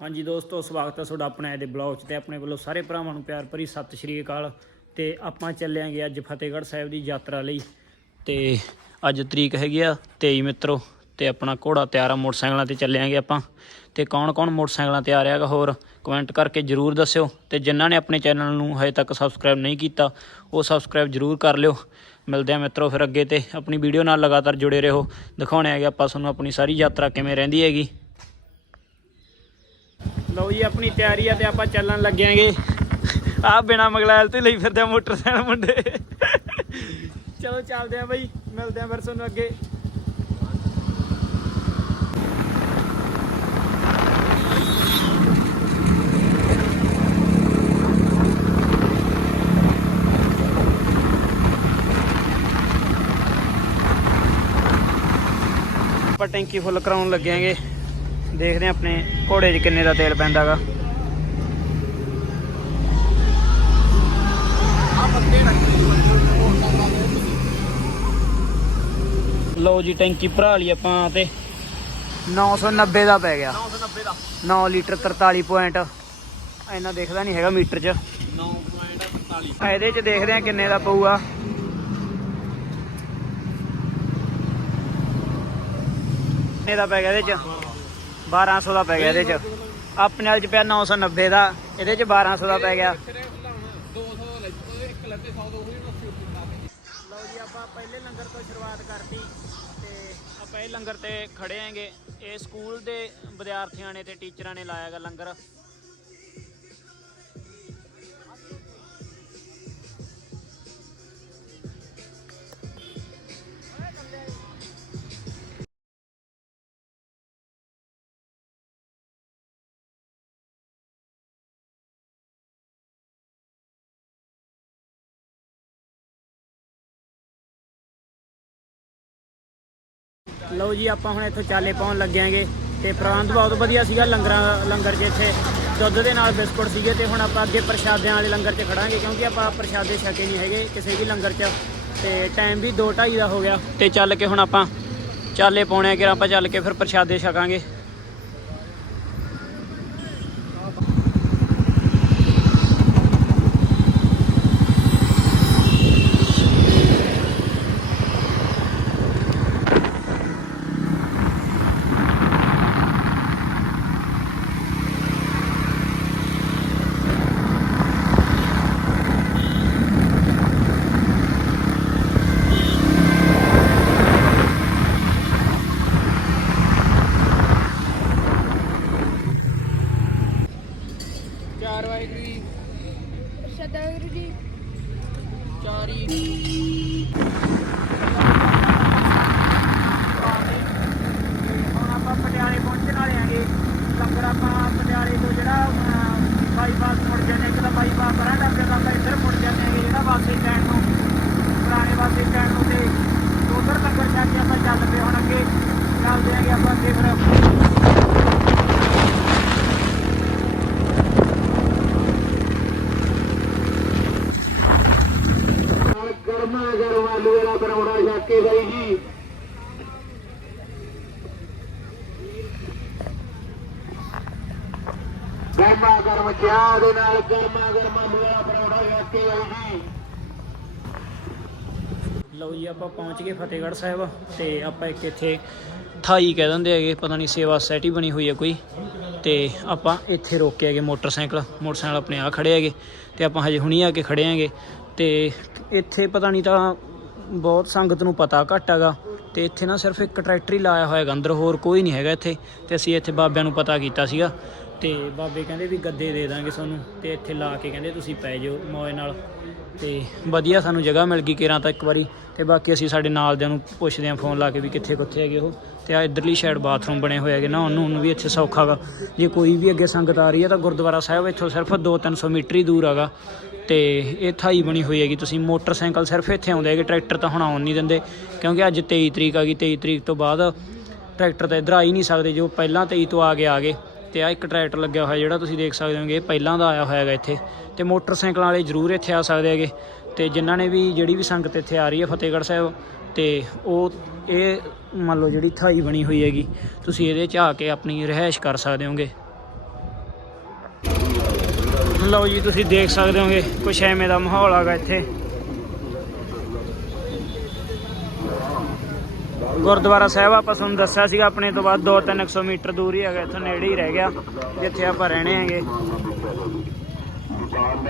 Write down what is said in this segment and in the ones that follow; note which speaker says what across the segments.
Speaker 1: ਹਾਂਜੀ ਦੋਸਤੋ, ਸਵਾਗਤ ਹੈ ਤੁਹਾਡਾ ਆਪਣੇ ਅੱਜ ਦੇ ਬਲੌਗ 'ਚ ਤੇ ਆਪਣੇ ਵੱਲੋਂ ਸਾਰੇ ਭਰਾਵਾਂ ਨੂੰ ਪਿਆਰ ਭਰੀ ਸਤਿ ਸ਼੍ਰੀ ਅਕਾਲ। ਤੇ ਆਪਾਂ ਚੱਲਿਆਂਗੇ ਅੱਜ ਫਤਿਹਗੜ੍ਹ ਸਾਹਿਬ ਦੀ ਯਾਤਰਾ ਲਈ। ਤੇ ਅੱਜ ਤਰੀਕ ਹੈਗੀ ਆ 23 ਮਿੱਤਰੋ, ਤੇ ਆਪਣਾ ਘੋੜਾ ਤਿਆਰ ਆ ਮੋਟਰਸਾਈਕਲਾਂ ਤੇ ਚੱਲਿਆਂਗੇ ਆਪਾਂ। ਤੇ ਕੌਣ ਕੌਣ ਮੋਟਰਸਾਈਕਲਾਂ ਤੇ ਆ ਰਿਹਾਗਾ ਹੋਰ ਕਮੈਂਟ ਕਰਕੇ ਜਰੂਰ ਦੱਸਿਓ। ਤੇ ਜਿਨ੍ਹਾਂ ਨੇ ਆਪਣੇ ਚੈਨਲ ਨੂੰ ਹਜੇ ਤੱਕ ਸਬਸਕ੍ਰਾਈਬ ਨਹੀਂ ਕੀਤਾ, ਉਹ ਸਬਸਕ੍ਰਾਈਬ ਜਰੂਰ ਕਰ ਲਿਓ। ਮਿਲਦੇ ਆ ਮਿੱਤਰੋ ਫਿਰ ਅੱਗੇ ਤੇ ਆਪਣੀ ਵੀਡੀਓ ਨਾਲ ਲਗਾਤਾਰ ਜੁੜੇ ਰਹੋ। ਦਿਖਾਉਣੇ ਹੈਗੇ ਆਪਾਂ ਤੁਹਾਨੂੰ ਆਪਣੀ ਸਾਰੀ ਯਾਤਰਾ ਕਿਵੇਂ ਰਹਿੰਦੀ ਹੈਗੀ। ਲਓ ਜੀ, ਆਪਣੀ ਤਿਆਰੀ ਆ ਤੇ ਆਪਾਂ ਚੱਲਣ ਲੱਗਿਆਂਗੇ ਆ ਬਿਨਾ ਮਗਲੈਲ ਤੇ ਲਈ ਫਿਰਦੇ ਆ ਮੋਟਰਸਾਈਕਲ ਮੁੰਡੇ। ਚਲੋ ਚੱਲਦੇ ਆ ਬਾਈ, ਮਿਲਦੇ ਆ ਫਿਰ ਤੁਹਾਨੂੰ ਅੱਗੇ। ਆਪਾਂ ਟੈਂਕੀ ਫੁੱਲ ਕਰਾਉਣ ਲੱਗਿਆਂਗੇ ਦੇਖਦੇ ਆ ਆਪਣੇ ਘੋੜੇ 'ਚ ਕਿੰਨੇ ਦਾ ਤੇਲ ਪੈਂਦਾਗਾ ਲਓ ਜੀ ਟੈਂਕੀ ਭਰਾ ਲਈ ਆਪਾਂ ਤੇ। 990 ਦਾ ਪੈ ਗਿਆ।
Speaker 2: 990 ਦਾ।
Speaker 1: 9 ਲੀਟਰ 43 ਪੁਆਇੰਟ। ਇੰਨਾ ਦੇਖਦਾ ਨਹੀਂ ਹੈਗਾ ਮੀਟਰ 'ਚ।
Speaker 2: 9.48
Speaker 1: ਇਹਦੇ 'ਚ ਦੇਖਦੇ ਆ ਕਿੰਨੇ ਦਾ ਪਊਗਾ। ਕਿੰਨੇ ਦਾ ਪੈ ਗਿਆ ਇਹਦੇ 'ਚ? 1200 ਦਾ ਪੈ ਗਿਆ ਇਹਦੇ 'ਚ। ਆਪਣੇ ਵਾਲੇ 'ਚ ਪਿਆ 990 ਦਾ, ਇਹਦੇ 'ਚ 1200 ਦਾ ਪੈ ਗਿਆ।
Speaker 2: 200 ਲੈ ਇੱਕ ਲੱਤੇ 100 ਦੋ ਹੋਈ 80
Speaker 1: ਲਓ ਜੀ, ਆਪਾਂ ਪਹਿਲੇ ਲੰਗਰ ਤੋਂ ਸ਼ੁਰੂਆਤ ਕਰਤੀ ਤੇ ਆਪਾਂ ਇਹ ਲੰਗਰ ਤੇ ਖੜੇ ਆਂਗੇ ਇਹ ਸਕੂਲ ਦੇ ਵਿਦਿਆਰਥੀਆਂ ਨੇ ਤੇ ਟੀਚਰਾਂ ਨੇ ਲਾਇਆਗਾ ਲੰਗਰ। ਲਓ ਜੀ, ਆਪਾਂ ਹੁਣ ਇੱਥੋਂ ਚਾਲੇ ਪਾਉਣ ਲੱਗਿਆਂਗੇ ਤੇ ਪ੍ਰਬੰਧ ਬਹੁਤ ਵਧੀਆ ਸੀਗਾ ਲੰਗਰਾਂ, ਲੰਗਰ 'ਚ ਇੱਥੇ ਦੁੱਧ ਦੇ ਨਾਲ ਬਿਸਕੁਟ ਸੀਗੇ ਤੇ ਹੁਣ ਆਪਾਂ ਅੱਗੇ ਪ੍ਰਸ਼ਾਦਿਆਂ ਵਾਲੇ ਲੰਗਰ 'ਚ ਖੜਾਂਗੇ ਕਿਉਂਕਿ ਆਪਾਂ ਪ੍ਰਸ਼ਾਦੇ ਛਕੇ ਨਹੀਂ ਹੈਗੇ ਕਿਸੇ ਵੀ ਲੰਗਰ 'ਚ ਤੇ ਟਾਈਮ ਵੀ 2:30 ਦਾ ਹੋ ਗਿਆ ਤੇ ਚੱਲ ਕੇ ਹੁਣ ਆਪਾਂ ਚਾਲੇ ਪਾਉਣੇ ਆ ਕਿ ਆਪਾਂ ਚੱਲ ਕੇ ਫਿਰ ਪ੍ਰਸ਼ਾਦੇ ਛਕਾਂਗੇ।
Speaker 3: Jody. ਗਰਮਾ ਗਰਮ ਚਾਹ ਦੇ ਨਾਲ ਗਰਮਾ ਗਰਮ ਆਲੂ ਵਾਲਾ ਪਰੌਂਠਾ ਛੱਕ ਜੀ
Speaker 1: ਲਓ ਜੀ, ਆਪਾਂ ਪਹੁੰਚ ਗਏ ਫਤਿਹਗੜ੍ਹ ਸਾਹਿਬ ਤੇ ਆਪਾਂ ਇੱਕ ਇੱਥੇ ਥਾਈ ਕਹਿ ਦਿੰਦੇ ਹੈਗੇ, ਪਤਾ ਨਹੀਂ ਸੇਵਾ ਸੋਸਾਇਟੀ ਬਣੀ ਹੋਈ ਹੈ ਕੋਈ। ਤੇ ਆਪਾਂ ਇੱਥੇ ਰੋਕੇ ਹੈਗੇ ਮੋਟਰਸਾਈਕਲ ਮੋਟਰਸਾਈਕਲ ਆਪਣੇ ਆ ਖੜੇ ਹੈਗੇ ਤੇ ਆਪਾਂ ਹਜੇ ਹੁਣੀ ਆ ਕੇ ਖੜੇ ਹੈਗੇ। ਤੇ ਇੱਥੇ ਪਤਾ ਨਹੀਂ ਤਾਂ ਬਹੁਤ ਸੰਗਤ ਨੂੰ ਪਤਾ ਘੱਟ ਹੈਗਾ। ਤੇ ਇੱਥੇ ਨਾ ਸਿਰਫ ਇੱਕ ਟਰੈਕਟਰ ਹੀ ਲਾਇਆ ਹੋਇਆ ਹੈਗਾ ਅੰਦਰ, ਹੋਰ ਕੋਈ ਨਹੀਂ ਹੈਗਾ ਇੱਥੇ। ਤੇ ਅਸੀਂ ਇੱਥੇ ਬਾਬਿਆਂ ਨੂੰ ਪਤਾ ਕੀਤਾ ਸੀਗਾ। ਤੇ ਬਾਬੇ ਕਹਿੰਦੇ ਵੀ ਗੱਦੇ ਦੇ ਦਾਂਗੇ ਤੁਹਾਨੂੰ ਤੇ ਇੱਥੇ ਲਾ ਕੇ ਕਹਿੰਦੇ ਤੁਸੀਂ ਪੈ ਜਾਓ ਮੌਜ ਨਾਲ। ਤੇ ਵਧੀਆ ਸਾਨੂੰ ਜਗ੍ਹਾ ਮਿਲ ਗਈ ਕਿਰਾਂ ਤਾਂ ਇੱਕ ਵਾਰੀ ਤੇ ਬਾਕੀ ਅਸੀਂ ਸਾਡੇ ਨਾਲ ਦਿਆਂ ਨੂੰ ਪੁੱਛਦੇ ਆਂ ਫੋਨ ਲਾ ਕੇ ਵੀ ਕਿੱਥੇ ਕਿੱਥੇ ਹੈਗੇ ਉਹ। ਤੇ ਆ ਇਧਰਲੀ ਸਾਈਡ ਬਾਥਰੂਮ ਬਣੇ ਹੋਏ ਹੈਗੇ ਨਾ, ਉਹਨੂੰ ਉਹਨੂੰ ਵੀ ਇੱਥੇ ਸੌਖਾ ਗਾ। ਜੇ ਕੋਈ ਵੀ ਅੱਗੇ ਸੰਗਤ ਆ ਰਹੀ ਹੈ ਤਾਂ ਗੁਰਦੁਆਰਾ ਸਾਹਿਬ ਇੱਥੋਂ ਸਿਰਫ 2-300 ਮੀਟਰ ਹੀ ਦੂਰ ਹੈਗਾ। ਤੇ ਇਹ ਥਾਈ ਬਣੀ ਹੋਈ ਹੈਗੀ, ਤੁਸੀਂ ਮੋਟਰਸਾਈਕਲ ਸਿਰਫ ਇੱਥੇ ਆਉਂਦੇ ਹੈਗੇ, ਟਰੈਕਟਰ ਤਾਂ ਹੁਣ ਆਉਣ ਨਹੀਂ ਦਿੰਦੇ। ਕਿਉਂਕਿ ਅੱਜ 23 ਤਰੀਕ ਆ ਗਈ 23 ਤਰੀਕ ਤੋਂ ਬਾਅਦ ਟਰੈਕਟਰ ਤਾਂ ਇੱਧਰ ਆ ਹੀ ਨਹੀਂ ਸਕਦੇ, ਜੋ ਪਹਿਲਾਂ 23 ਤੋਂ ਆ ਕੇ ਆ ਗਏ। ਤੇ ਆ ਇੱਕ ਟਰੈਕਟਰ ਲੱਗਿਆ ਹੋਇਆ ਜਿਹੜਾ ਤੁਸੀਂ ਦੇਖ ਸਕਦੇ ਹੋਗੇ ਪਹਿਲਾਂ ਦਾ ਆਇਆ ਹੋਇਆ ਹੈਗਾ ਇੱਥੇ। ਤੇ ਮੋਟਰਸਾਈਕਲਾਂ ਵਾਲੇ ਜ਼ਰੂਰ ਇੱਥੇ ਆ ਸਕਦੇ ਹੈਗੇ। ਤੇ ਜਿਨ੍ਹਾਂ ਨੇ ਵੀ ਜਿਹੜੀ ਵੀ ਸੰਗਤ ਇੱਥੇ ਆ ਰਹੀ ਹੈ, ਫਤਿਹਗੜ੍ਹ ਸਾਹਿਬ, ਤੇ ਉਹ ਇਹ ਮੰਨ ਲਓ ਜਿਹੜੀ ਥਾਈ ਬਣੀ ਹੋਈ ਹੈਗੀ, ਤੁਸੀਂ ਇਹਦੇ 'ਚ ਆ ਕੇ ਆਪਣੀ ਰਿਹਾਇਸ਼ ਕਰ ਸਕਦੇ ਹੋਗੇ। ਲਓ ਜੀ, ਤੁਸੀਂ ਦੇਖ ਸਕਦੇ ਹੋਗੇ, ਕੁਛ ਐਵੇਂ ਦਾ ਮਾਹੌਲ ਆਗਾ ਇੱਥੇ। ਗੁਰਦੁਆਰਾ ਸਾਹਿਬ ਆਪਾਂ ਤੁਹਾਨੂੰ ਦੱਸਿਆ ਸੀਗਾ, ਆਪਣੇ ਤੋਂ ਬਾਅਦ 2-300 ਮੀਟਰ ਦੂਰ ਹੀ ਹੈਗਾ, ਇੱਥੋਂ ਨੇੜੇ ਹੀ ਰਹਿ ਗਿਆ, ਜਿੱਥੇ ਆਪਾਂ ਰਹਿਣੇ ਹੈਗੇ।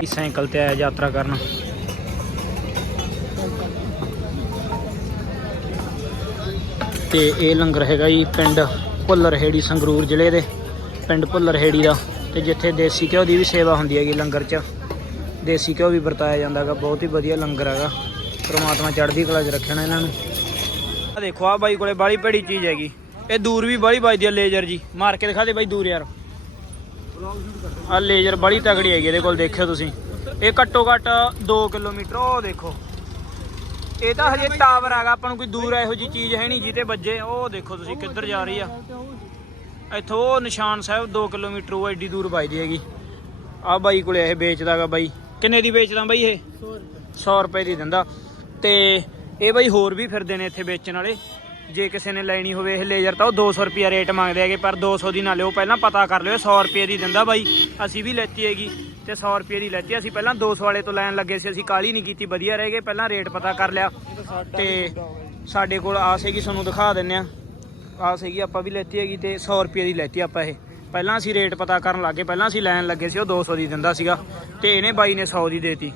Speaker 1: ਇਸ ਸਾਈਕਲ ਤੇ ਆਇਆ ਯਾਤਰਾ ਕਰਨ। ਤੇ ਇਹ ਲੰਗਰ ਹੈਗਾ ਜੀ ਪਿੰਡ ਭੁੱਲਰਹੇੜੀ ਸੰਗਰੂਰ ਜ਼ਿਲ੍ਹੇ ਦੇ, ਪਿੰਡ ਭੁੱਲਰਹੇੜੀ ਦਾ। ਤੇ ਜਿੱਥੇ ਦੇਸੀ ਘਿਓ ਦੀ ਵੀ ਸੇਵਾ ਹੁੰਦੀ ਹੈਗੀ ਲੰਗਰ 'ਚ। ਦੇਸੀ ਘਿਓ ਵੀ ਵਰਤਾਇਆ ਜਾਂਦਾ ਹੈਗਾ, ਬਹੁਤ ਹੀ ਵਧੀਆ ਲੰਗਰ ਹੈਗਾ। ਪ੍ਰਮਾਤਮਾ ਚੜ੍ਹਦੀ ਕਲਾ 'ਚ ਰੱਖਣਾ ਇਹਨਾਂ ਨੂੰ। ਆ ਦੇਖੋ ਆ ਬਾਈ ਕੋਲੇ ਬਾਲੀ ਭੈੜੀ ਚੀਜ਼ ਹੈਗੀ। ਇਹ ਦੂਰ ਵੀ ਬਾਲੀ ਵੱਜਦੀ ਆ ਲੇਜ਼ਰ ਜੀ। ਮਾਰ ਕੇ ਦਿਖਾ ਦੇ ਬਾਈ ਦੂਰ ਯਾਰ। ਆ ਲੇਜ਼ਰ ਬਾਲੀ ਤਗੜੀ ਹੈਗੀ, ਇਹਦੇ ਕੋਲ ਦੇਖਿਓ ਤੁਸੀਂ। ਇਹ ਘੱਟੋ ਘੱਟ 2 ਕਿਲੋਮੀਟਰ, ਉਹ ਦੇਖੋ। ਇਹ ਤਾਂ ਹਜੇ ਟਾਵਰ ਹੈਗਾ, ਆਪਾਂ ਨੂੰ ਕੋਈ ਦੂਰ ਇਹੋ ਜੀ ਚੀਜ਼ ਹੈ ਨਹੀਂ ਜਿੱਤੇ ਵੱਜੇ। ਉਹ ਦੇਖੋ ਤੁਸੀਂ ਕਿੱਧਰ ਜਾ ਰਹੀ ਆ। ਇੱਥੋਂ ਉਹ ਨਿਸ਼ਾਨ ਸਾਹਿਬ 2 ਕਿਲੋਮੀਟਰ, ਉਹ ਐਡੀ ਦੂਰ ਵੱਜਦੀ ਹੈਗੀ। ਆ ਬਾਈ ਕੋਲੇ ਇਹ ਵੇਚਦਾਗਾ ਬਾਈ। ਕਿੰਨੇ ਦੀ ਵੇਚਦਾ ਬਾਈ ਇਹ? 100 ਰੁਪਏ ਦੀ ਦਿੰਦਾ। ਤੇ ਇਹ ਬਾਈ ਹੋਰ ਵੀ ਫਿਰਦੇ ਨੇ ਇੱਥੇ ਵੇਚਣ ਵਾਲੇ। ਜੇ ਕਿਸੇ ਨੇ ਲੈਣੀ ਹੋਵੇ ਇਹ ਲੇਜ਼ਰ ਤਾਂ ਉਹ 200 ਰੁਪਿਆ ਰੇਟ ਮੰਗਦੇ ਹੈਗੇ, ਪਰ 200 ਦੀ ਨਾ ਲਿਓ। ਪਹਿਲਾਂ ਪਤਾ ਕਰ ਲਿਓ 100 ਰੁਪਏ ਦੀ ਦਿੰਦਾ ਬਾਈ। ਅਸੀਂ ਵੀ ਲੈਤੀ ਹੈਗੀ ਤੇ 100 ਰੁਪਏ ਦੀ ਲੈਤੀ। ਅਸੀਂ ਪਹਿਲਾਂ 200 ਵਾਲੇ ਤੋਂ ਲੈਣ ਲੱਗੇ ਸੀ, ਅਸੀਂ ਕਾਲੀ ਨਹੀਂ ਕੀਤੀ, ਵਧੀਆ ਰਹਿ ਗਏ। ਪਹਿਲਾਂ ਰੇਟ ਪਤਾ ਕਰ ਲਿਆ ਤੇ ਸਾਡੇ ਕੋਲ ਆ ਸੀਗੀ ਤੁਹਾਨੂੰ ਦਿਖਾ ਦਿੰਨੇ ਆ ਆ ਸੀਗੀ ਆਪਾਂ ਵੀ ਲੈਤੀ ਹੈਗੀ ਤੇ 100 ਰੁਪਏ ਦੀ ਲੈਤੀ ਆਪਾਂ ਇਹ। ਪਹਿਲਾਂ ਅਸੀਂ ਰੇਟ ਪਤਾ ਕਰਨ ਲੱਗੇ, ਪਹਿਲਾਂ ਅਸੀਂ ਲੈਣ ਲੱਗੇ ਸੀ, ਉਹ 200 ਦੀ ਦਿੰਦਾ ਸੀਗਾ ਤੇ ਇਹਨੇ ਬਾਈ ਨੇ 100 ਦੀ ਦੇਤੀ।